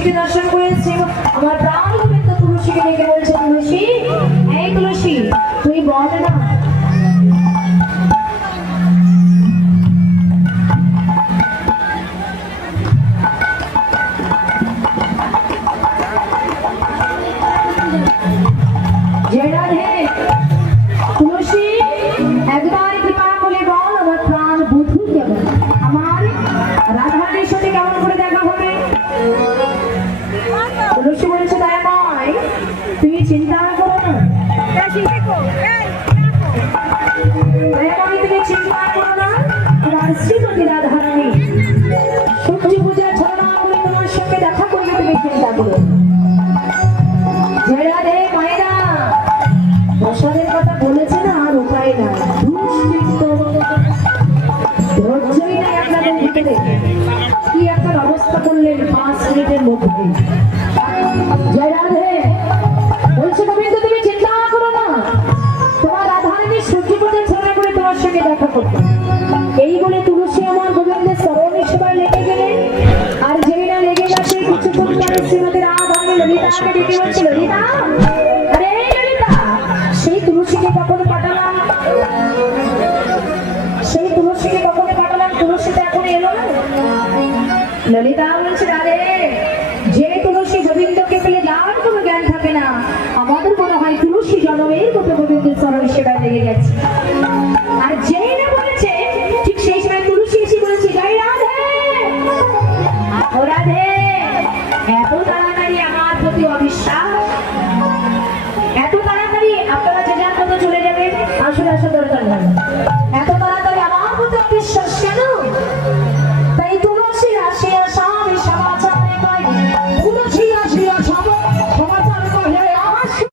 তুলসীকে দর্শন করেছে। আমার প্রাণ গোবিন্দ তুলসীকে ডেকে বলছে, তুলসী, এই তুলসী, তুই বল না জয় রাধে। তুলসী, একবার কৃপা করে বল আমার প্রাণ বধূ কেমন, আমার রাধারানীর সাথে কেমন করে দেখা হবে। তুলসী বলেছে, দয়াময় তুমি চিন্তা করো না, দয়াময় তুমি চিন্তা করো না, তোমার শ্রীমতী রাধারানী সূর্য পূজার ছলনা করে তোমার সঙ্গে দেখা করবে, তুমি চিন্তা করো। জয় রাধে মায়েরা, প্রসাদের কথা বলেছে না, আর উপায় না, ধৈর্যই নাই আপনাদের ভিতরে। কি একটা ব্যবস্থা করলেন 5 মিনিটের মধ্যে। জয় রাধে বলছে, গোবিন্দ তুমি চিন্তা করো না, তোমার রাধারানী সূর্য পূজার ছলনা করে তোমার সঙ্গে দেখা করবে। এই বলে তুলসী আমার গোবিন্দের চরণের সেবায় লেগে গেলেন। আর যেই না লেগে গেছে কিছুক্ষণ পরে শ্রীমতী রাধারানী ললিতাকে ডেকে বলছে, ললিতা, আরে ললিতা, সেই তুলসীকে কখন পাঠালাম, সেই তুলসীকে কখন পাঠালাম, তুলসী তো এখন এলো না। ললিতা বলছে, আরে যে তুলসী গোবিন্দকে পেলে যার কোনো জ্ঞান থাকে না, আমাদের মনে হয় তুলসী জনমের মতো গোবিন্দের চরণ সেবায় লেগে গেছে। আর যেই না বলেছে ঠিক সেই সময় তুলসী এসে বলেছে, জয় রাধে। ও রাধে, এত তাড়াতাড়ি আমার প্রতি অবিশ্বাস, এত তাড়াতাড়ি আপনারা যে যার মতো চলে যাবেন, আসলে আসা দরকার নেই।